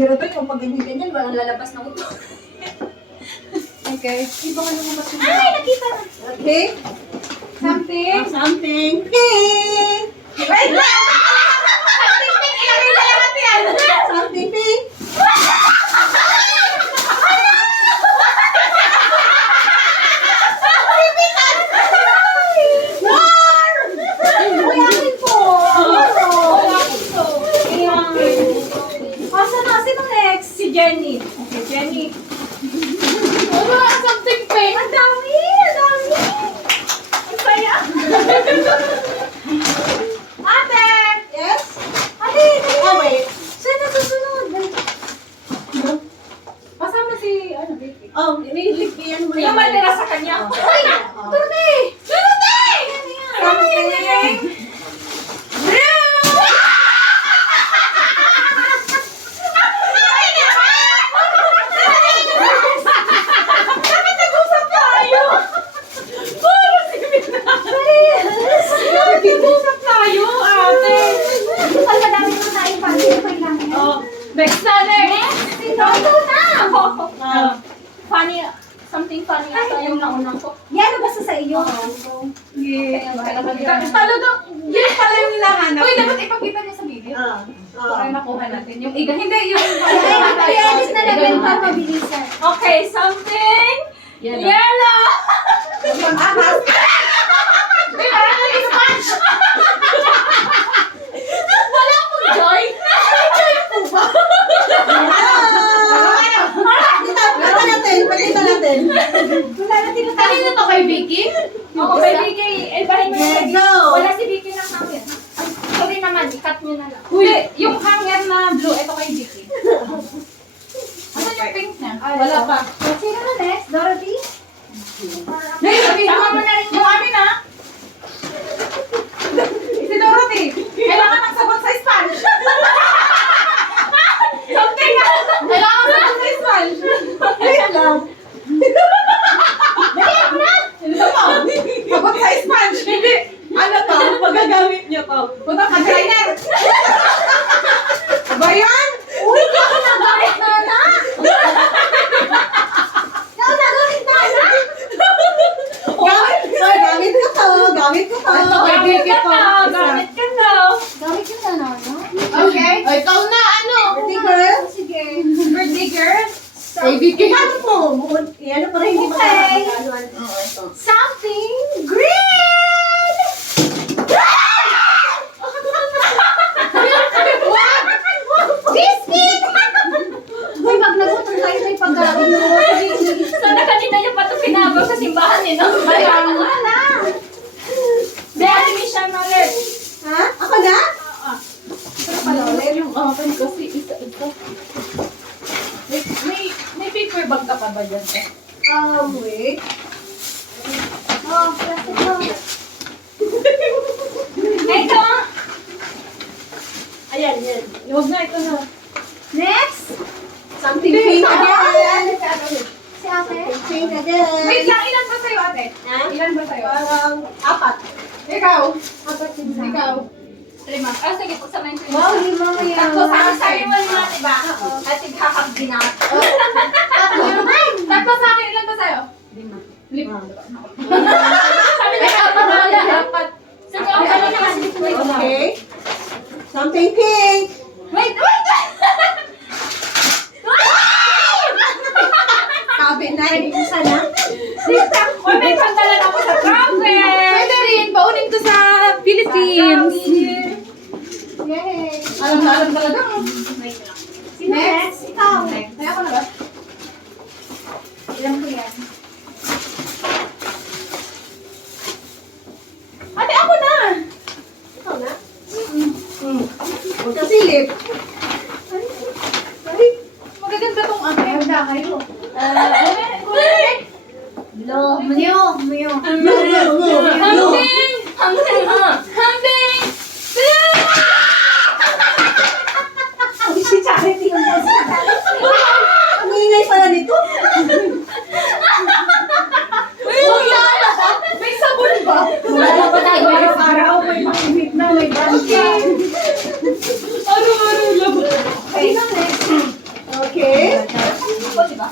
biro to yung pag ganyan, walang lalabas na uto. Okay. Iba ka naman mas Ay, nakita na. Okay. Something. Something pink. Wait lang! Something pink. Ilagay na lang natin yan. Something pink. Uyakin po. Uyakin po. Asan na? Sino next? Si Jenny. Okay, Jenny. Something pink. Ang dami! Ang dami! Ang saya! Ate! Yes? Ate! Oh, wait. Siya na susunod. Kasama si, ano, Vicky. Oh, nililipian mo Yung matira sa kanya. Ay! Turne! Turne! Something. Bakit nag-usap tayo? Parang si Mina. Nag-usap tayo, ate. Pag madami na tayo, pati lang yan. Oh, next na, next. Ito na. Funny, something funny ata yung naunang ko. Yan, basta sa iyo. Yeah. Talo daw. Yan pala yung hinahanap. Uy, dapat ipakita niya sa video. Para makuha natin. Yung iga. Hindi, yung... I-edit na namin para mabilisan. Okay, something yellow. Ahas. May parang nag-sponge. Wala akong joy. May joy po ba? Pakita natin, pakita natin. Kanina to kay Vicky? Oo, kay Vicky. Eh, bahin mo yung Let's go. Wala si Vicky ng hanger. Ay, sorry naman, i-cut nyo na lang. Hindi, yung hanger na blue, ito kay Vicky. Ano yung pink niya? Wala pa. Sino na next? Dorothy? Sama mo na rin yung amin, ha? Si Dorothy, kailangan ng sabon sa sponge. Something na. Kailangan ng sabon sa sponge. Wait lang. Dali mo na. Sabon sa sponge. Hindi. Ano to? Magagamit niyo to. Punta ka, trainer. Ba yan? Uy, ako nagamit na na. Nagamit na na. Gamit ko to. Gamit ko to. Gamit ka na. Gamit ka na. Gamit ko na, no? Okay. O, ikaw na, ano? Birthday girl? Sige. Birthday girl. Ano mo? Ano para hindi Okay. ito. Something green! Biscuit! Uy, pag nagutong tayo may pag-gawin mo. Sana kanina niya pa ito pinagaw sa simbahan eh, no? Kaya na! Dahil ni siya na ulit. Ha? Ako na? Pero pala ulit yung open kasi isa-isa. May paper bag ka pa ba dyan? Wait. Plastic bag. Ito! Ayan, yan. Huwag na, ito na. Next! Something pink again. Si ate? Pink again. Wait lang, ilan ba sa'yo ate? Ha? Ilan ba sa'yo? Parang 4. Ikaw? Apat din sa Ikaw? 5. Ah, sige, pagsamahin ko yun. Wow, 5 yan. Tatlo sa akin, sabi mo naman, diba? At tigkakabinat. Tatlo sa akin, ilan ba sa'yo? 5. Sabi na apat na wala, apat. Sige, ang galing na kasi. Okay. Something pink. Wait! Sabi na, isa na. Uy, may pandalan ako sa travel! Pwede rin, paunin ko sa Philippines. Yay! Alam na alam talaga. Sino next? Ikaw. Ay, ako na ba? Ilang ko yan? Ate, ako na! Ikaw na? Huwag ka silip. Ay, magaganda tong ate. Maganda kayo. Blue. Muyo. Hambing! Hambing! Uy, si Charity yung boss. Ang ingay pala nito. May sabon ba? Wala pa tayo. May araw, may mainit na, may bangka. Ano lang? Okay, next. Okay. Ako, di ba?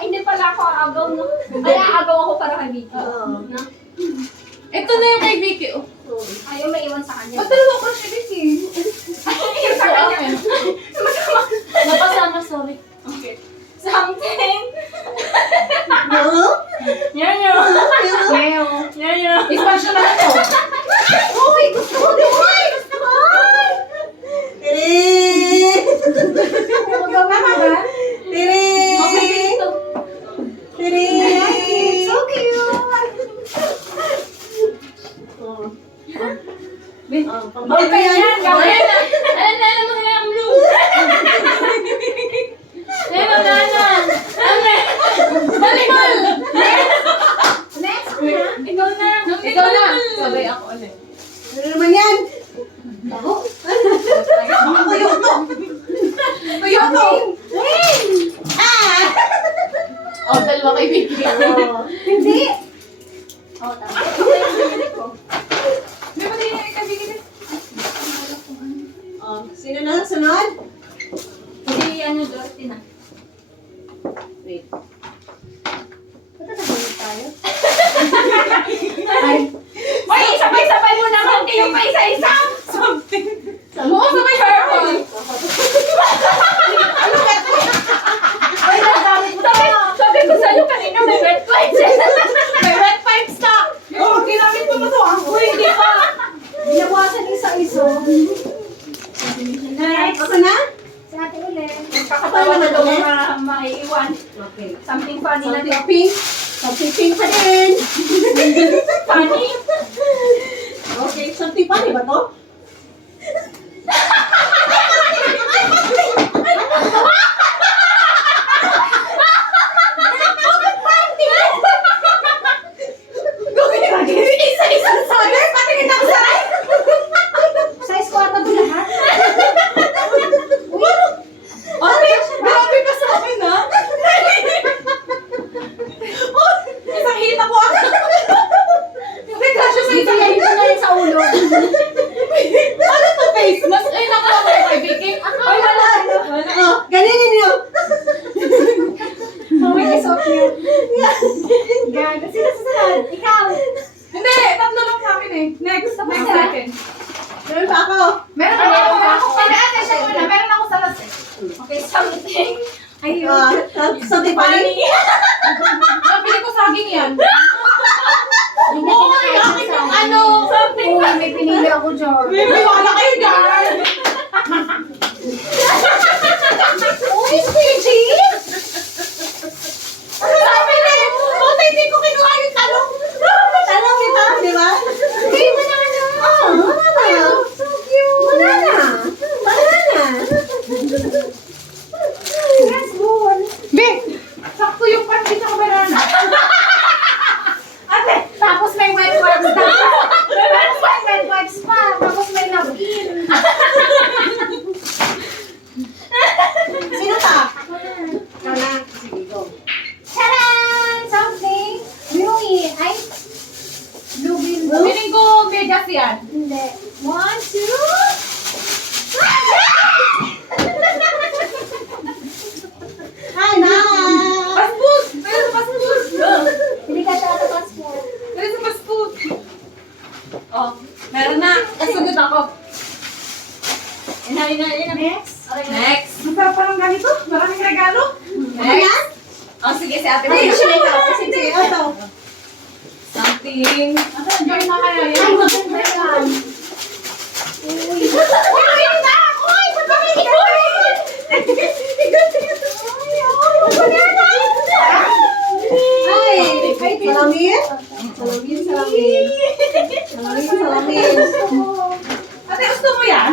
Hindi pala ako aagaw, no? Ay, aagaw ako para kay Vicky. Oo. No? Ito na yung kay Vicky. Oh. Ayaw may iwan sa kanya. Ba't dalawa ko si Vicky? Ayaw sa kanya. Napasama, sorry. Okay. Something. No? Nyo. Expansion na ito. Uy, gusto ko doon! Gusto ko! Tiri! Tama ba? Tiri! Okay, dito. Tiri! So cute. Oh. Bin- Oh, Okay pambayad yan, yan. gawin. Alam mo na yung blue. Volleyball! Next na. Ikaw na. Ikaw na. Sabay ako ulit. Ano naman yan? Ako? Mga Toyoto! Toyoto! Ah! Oh, dalawa kay Vicky. Oh. Hindi! Oh, tama. Ito yung binili ko. Di ba din yung kay Vicky? Oh, sino na sunod? Si Dorothy na. Wait. Ba't nagulog tayo? Ay, sabay-sabay mo na konti yung pa isa-isa. Something. Oo, sabay-sabay. Ay, nagamit mo na. Sabi ko sa'yo kanina may red flags. May red pipes na. Oh, ginamit mo na to. Ako hindi pa. Binawasan isa-iso. Next. Ako na? Sa atin ulit. Kakatawa na daw maiiwan. Okay. Something funny na Something daw. pink. Something pink pa din. Funny? Okay, something funny ba to? Isa-isa sabi. Patingin ako sa size ko ata ito lahat. Ate, grabe ka sa akin, ha? Isang hita ko ako. Hindi, kasya sa Dito yan sa ulo. Ano to, face mask? Ay, nakuha ko kay Vicky. Ay, wala. Oh, ganyan yun. Oh my God, so cute. Gaga. Sino susunod? Ikaw. Hindi, tatlo lang sa akin eh. Next natin. Meron pa ako. Meron ako. Ate, siya muna. Meron ako sa last eh. Okay, something. Ayun. Something funny? Nabili ko saging yan. Uy, akin yung ano. Something. Uy, may pinili ako dyan. Baby, wala kayo dyan. Uy, Squidgy! Sabi na eh. Buti hindi ko kinuha yung talong. Tanong kita, di ba? Hey, banana! Oh, banana. So cute! Banana. Banana. Yes, good. Be, sakto yung panty sa banana. Ate, tapos may wet wipes na. Tapos may wet wipes pa. Tapos may napkin. Sino ta? Ikaw na. Sige, go. Taran! Something. Bluey. Ay, bluebill. Feeling ko medyas yan. Hindi. 1, 2. Hi, na. Pasput! Meron sa pasput! Hindi ka siya passport. Meron sa pasput! Oh, meron na. Kasunod ako. Ina. Next. Okay, Next. Masarap pa ng ganito. Maraming regalo. Next. Oh, sige, si ate. Ay, May sige, ikaw. Sige, ito. something. Join na kaya Ay, yun. maganda yan. Uy, na! Uy, ba't ba may Ay, salamin. Salamin. Ate, gusto mo yan?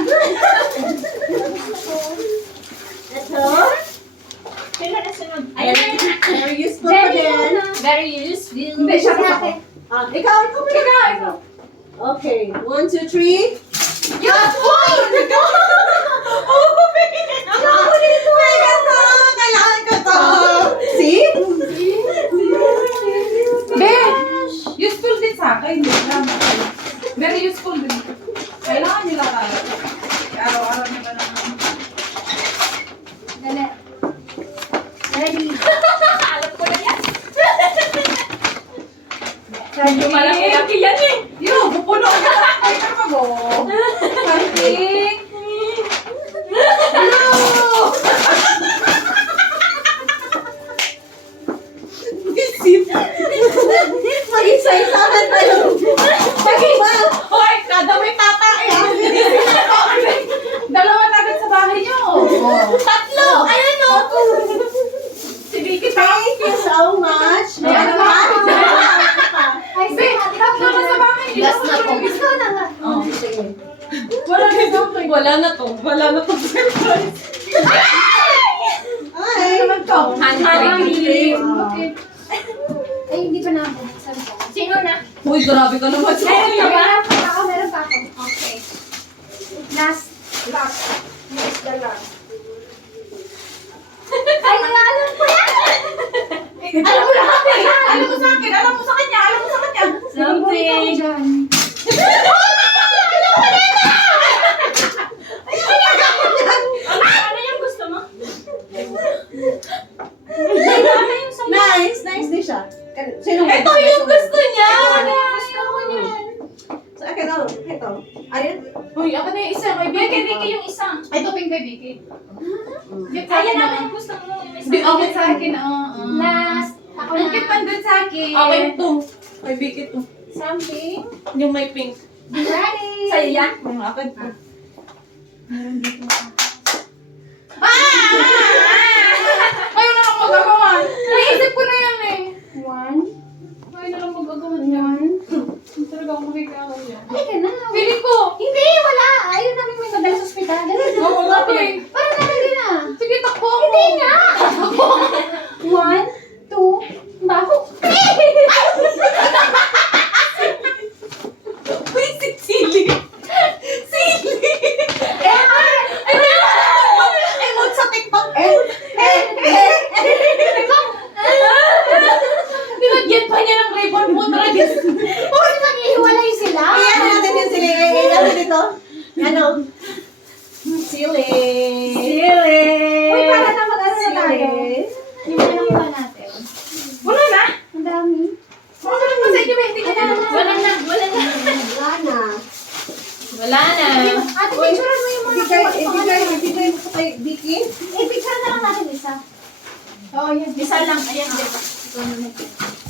Ito. Kailan na sunod? Very useful pa din. Very useful. Hindi, siya natin. Ikaw. Okay, 1, 2, 3. Yes! Wow! Kailangan ko to. See? Be, useful din sa akin. Very useful din. Kailangan nila tayo. Araw-araw nila naman. Malaki-laki yan eh. Yo, pupuno ka na. Ay, tama mo. Something. Mag-isa-isahan tayo. Mag-iba. Hoy, kada may tata eh. Dalawa na agad sa bahay niyo. Tatlo! Ayan o! Si Vicky Thank you so much. Ayan na. Ay, Tatlo na sa bahay niyo. Last na po. Ikaw na nga. Oh, sige. Wala na something. Wala na to. Wala na to. Ay. Naman to. Hand-cream. Okay. Ay, hindi pa nabuksan ko. Sino na? Uy, grabe ka naman sa Meron ka ba? Meron pa ako. Okay. Last. Yes, the last. Ay, nag-aalam ko yan! Alam mo lahat eh. Alam mo sa akin. Alam mo sa kanya. Alam mo sa kanya. Something. Ano yung gusto mo? Ano yung sa'yo? Nice. Nice din siya. Sino mo? Ito yung gusto niya. Gusto ko yan. So, akin ako. Ito. Ayun. Uy, ako na yung isa. Kay Uy, kay Vicky. Vicky yung isa. Ito pink kay Vicky. Kaya naman yung gusto mo. Yung isa. Di, okay sa akin. Last. Ako Ang na. cute man dun sa akin. Okay to. Kay Vicky to. Something. Yung may pink. Ready. Sa'yo yan? Yung akin to. Kayo na lang magagawa. Naisip ko na yan eh. One. Kayo na lang magagawa niyan. Talaga ako makikakaw niya. Ay, ka na. Feeling ko. Hindi, wala. Ayaw namin may madala sa ospital. Oo nga eh. Parang nalagay na. Sige, takbo ako. Hindi nga. One, two, baho. Uy, si Sili. Sili. Emote sa TikTok. Nilagyan pa niya ng ribbon mo, Tragis. Bakit nag-ihiwalay sila? Iyan natin yung sili. Ano dito? Ano? Sili. Sili. Uy, para na mag-ano na tayo. Sili. Yung lang pa natin. Wala na. Ang dami. Wala na pa sa inyo, hindi ka na. Wala na. Wala na. Wala na. Ate, picturean mo yung mga Ibigay mo sa kay Vicky. picture na lang natin isa. Oo, yan. Isa lang. Ayan, diba? Ikaw na